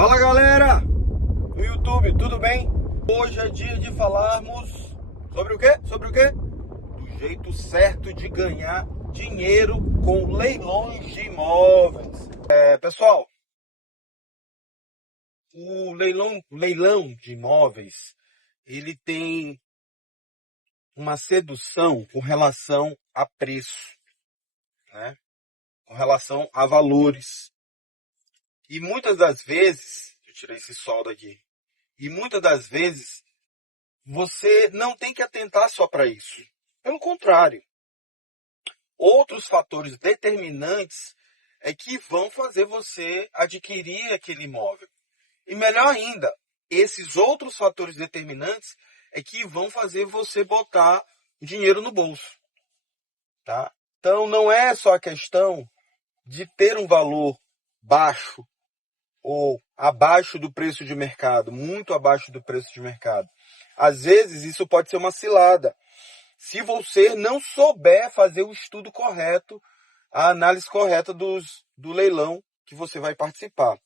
Fala galera do YouTube, tudo bem? Hoje é dia de falarmos sobre o quê? Sobre o quê? Do jeito certo de ganhar dinheiro com leilões de imóveis. Pessoal, o leilão de imóveis, ele tem uma sedução com relação a preço, né? Com relação a valores. E muitas das vezes, eu tirei esse sol daqui, e muitas das vezes você não tem que atentar só para isso. Pelo contrário, outros fatores determinantes é que vão fazer você adquirir aquele imóvel. E melhor ainda, esses outros fatores determinantes é que vão fazer você botar dinheiro no bolso, tá? Então não é só a questão de ter um valor baixo ou abaixo do preço de mercado, muito abaixo do preço de mercado. Às vezes isso pode ser uma cilada. Se você não souber fazer o estudo correto, a análise correta do leilão que você vai participar.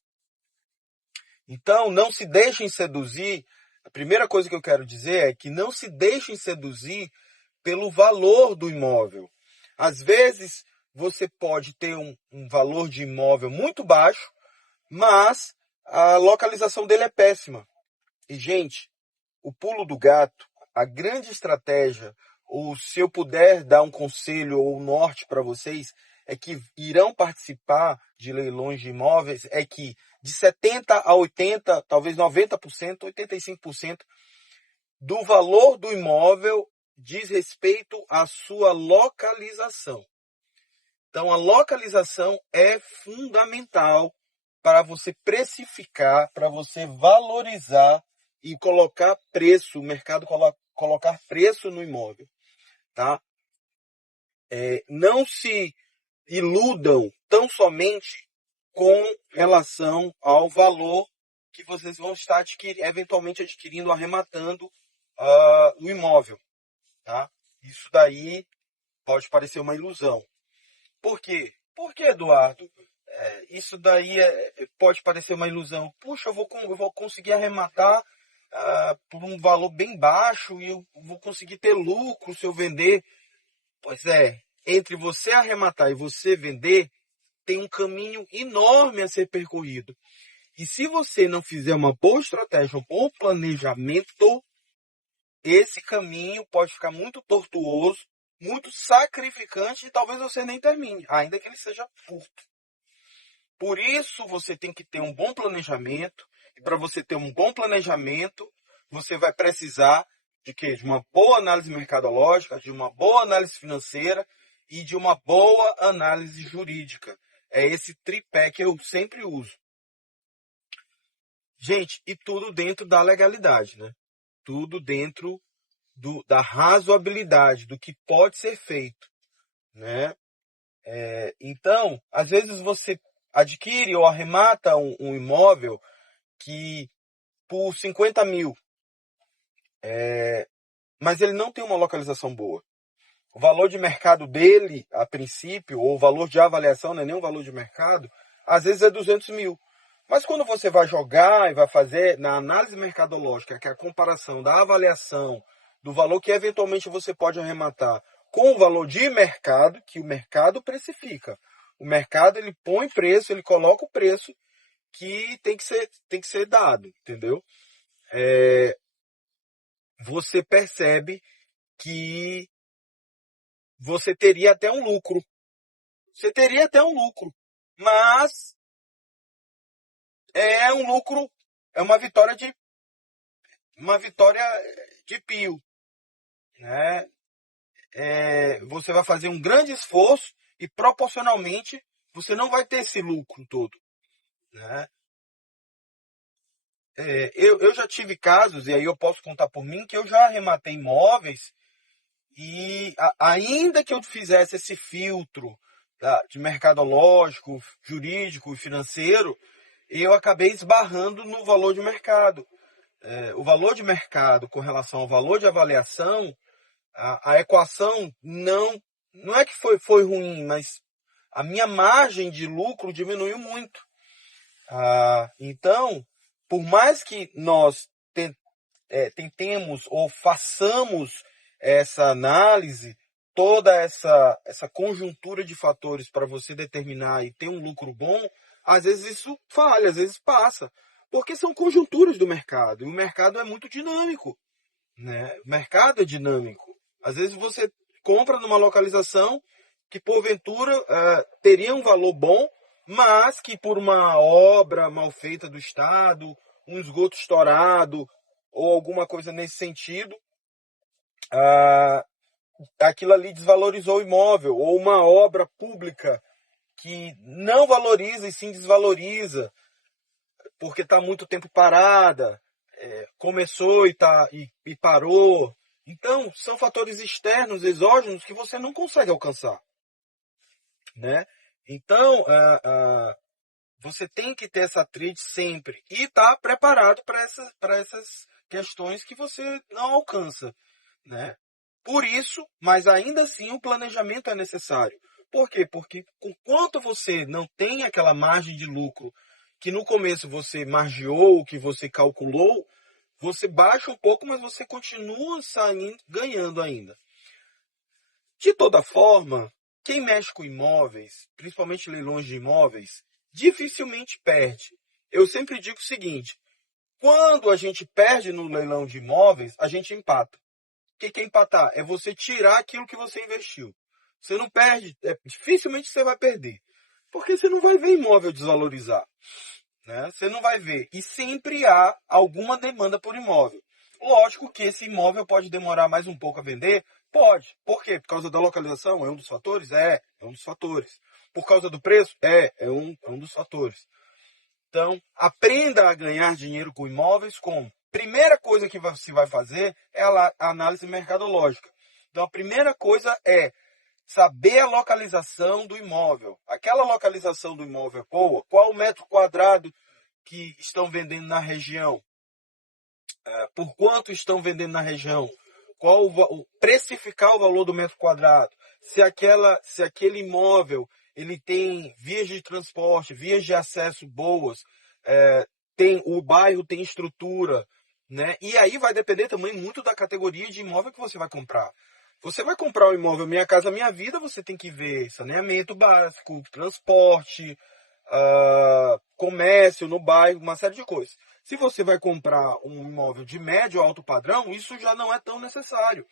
Então, não se deixem seduzir. A primeira coisa que eu quero dizer é que não se deixem seduzir pelo valor do imóvel. Às vezes, você pode ter um valor de imóvel muito baixo, mas a localização dele é péssima. E, gente, o pulo do gato, a grande estratégia, ou se eu puder dar um conselho ou um norte para vocês, é que irão participar de leilões de imóveis, é que de 70% a 80%, talvez 90%, 85% do valor do imóvel diz respeito à sua localização. Então, a localização é fundamental para você precificar, para você valorizar e colocar preço, o mercado colocar preço no imóvel, tá? Não se iludam tão somente com relação ao valor que vocês vão estar eventualmente adquirindo, arrematando o imóvel, tá? Isso daí pode parecer uma ilusão. Por quê? Porque, Eduardo, isso daí pode parecer uma ilusão. Puxa, eu vou conseguir arrematar por um valor bem baixo e eu vou conseguir ter lucro se eu vender. Pois é, entre você arrematar e você vender, tem um caminho enorme a ser percorrido. E se você não fizer uma boa estratégia, um bom planejamento, esse caminho pode ficar muito tortuoso, muito sacrificante e talvez você nem termine, ainda que ele seja curto. Por isso, você tem que ter um bom planejamento. E para você ter um bom planejamento, você vai precisar de quê? De uma boa análise mercadológica, de uma boa análise financeira e de uma boa análise jurídica. É esse tripé que eu sempre uso. Gente, e tudo dentro da legalidade, né? Tudo dentro da razoabilidade, do que pode ser feito, né? Então, às vezes você adquire ou arremata um imóvel que por 50 mil, mas ele não tem uma localização boa. O valor de mercado dele, a princípio, ou o valor de avaliação, não é nem o valor de mercado, às vezes é 200 mil. Mas quando você vai jogar e vai fazer na análise mercadológica, que é a comparação da avaliação do valor que eventualmente você pode arrematar com o valor de mercado, que o mercado precifica. O mercado, ele põe preço, ele coloca o preço que tem que ser dado, entendeu? Você percebe que você teria até um lucro. Você teria até um lucro, mas é um lucro, é uma vitória de pio, né? Você vai fazer um grande esforço e proporcionalmente você não vai ter esse lucro todo, né? Eu já tive casos, e aí eu posso contar por mim, que eu já arrematei imóveis e ainda que eu fizesse esse filtro de mercadológico, jurídico e financeiro, eu acabei esbarrando no valor de mercado. O valor de mercado com relação ao valor de avaliação, a equação não é que foi ruim, mas a minha margem de lucro diminuiu muito. Então, por mais que nós tentemos ou façamos essa análise, toda essa conjuntura de fatores para você determinar e ter um lucro bom, às vezes isso falha, às vezes passa. Porque são conjunturas do mercado. E o mercado é muito dinâmico, né? O mercado é dinâmico. Às vezes você compra numa localização que porventura teria um valor bom, mas que por uma obra mal feita do Estado, um esgoto estourado ou alguma coisa nesse sentido, aquilo ali desvalorizou o imóvel, ou uma obra pública que não valoriza e sim desvaloriza, porque está muito tempo parada, começou e parou. Então, são fatores externos, exógenos, que você não consegue alcançar, né? Então, você tem que ter essa tríade sempre e estar preparado para essas questões que você não alcança, né? Por isso, mas ainda assim o planejamento é necessário. Por quê? Porque enquanto você não tem aquela margem de lucro que no começo você margeou, que você calculou, você baixa um pouco, mas você continua saindo, ganhando ainda. De toda forma, quem mexe com imóveis, principalmente leilões de imóveis, dificilmente perde. Eu sempre digo o seguinte: quando a gente perde no leilão de imóveis, a gente empata. O que é empatar? É você tirar aquilo que você investiu. Você não perde, dificilmente você vai perder. Porque você não vai ver imóvel desvalorizar, né? Você não vai ver. E sempre há alguma demanda por imóvel. Lógico que esse imóvel pode demorar mais um pouco a vender. Pode. Por quê? Por causa da localização? É um dos fatores? É um dos fatores. Por causa do preço? É um dos fatores. Então, aprenda a ganhar dinheiro com imóveis como? Primeira coisa que você vai fazer é a análise mercadológica. Então, a primeira coisa é saber a localização do imóvel. Aquela localização do imóvel é boa? Qual o metro quadrado que estão vendendo na região? Por quanto estão vendendo na região? Qual precificar o valor do metro quadrado? Se aquele imóvel ele tem vias de transporte, vias de acesso boas, o bairro tem estrutura, né? E aí vai depender também muito da categoria de imóvel que você vai comprar. Você vai comprar um imóvel Minha Casa Minha Vida, você tem que ver saneamento básico, transporte, comércio no bairro, uma série de coisas. Se você vai comprar um imóvel de médio ou alto padrão, isso já não é tão necessário.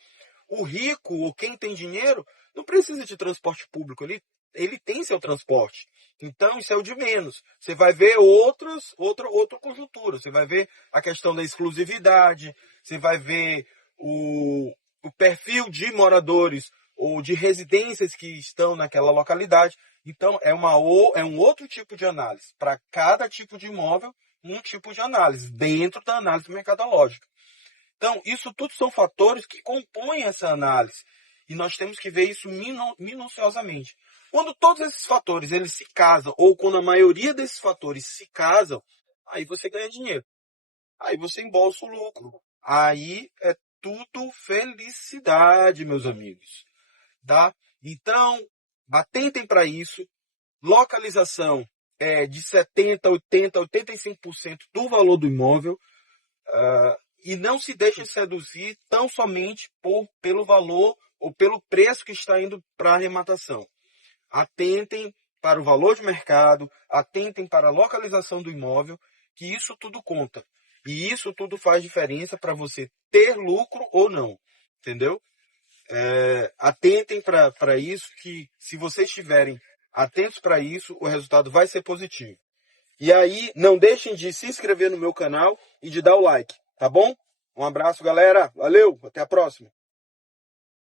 O rico ou quem tem dinheiro não precisa de transporte público, ele tem seu transporte. Então, isso é o de menos. Você vai ver outra conjuntura. Você vai ver a questão da exclusividade, você vai ver o perfil de moradores ou de residências que estão naquela localidade. Então, é um outro tipo de análise. Para cada tipo de imóvel, um tipo de análise, dentro da análise mercadológica. Então, isso tudo são fatores que compõem essa análise. E nós temos que ver isso minuciosamente. Quando todos esses fatores eles se casam, ou quando a maioria desses fatores se casam, aí você ganha dinheiro. Aí você embolsa o lucro. Aí é tudo felicidade, meus amigos. Tá? Então, atentem para isso. Localização é de 70%, 80%, 85% do valor do imóvel. E não se deixem seduzir tão somente pelo valor ou pelo preço que está indo para a arrematação. Atentem para o valor de mercado, atentem para a localização do imóvel, que isso tudo conta. E isso tudo faz diferença para você ter lucro ou não. Entendeu? Atentem para isso, que se vocês estiverem atentos para isso, o resultado vai ser positivo. E aí, não deixem de se inscrever no meu canal e de dar o like, tá bom? Um abraço, galera. Valeu, até a próxima.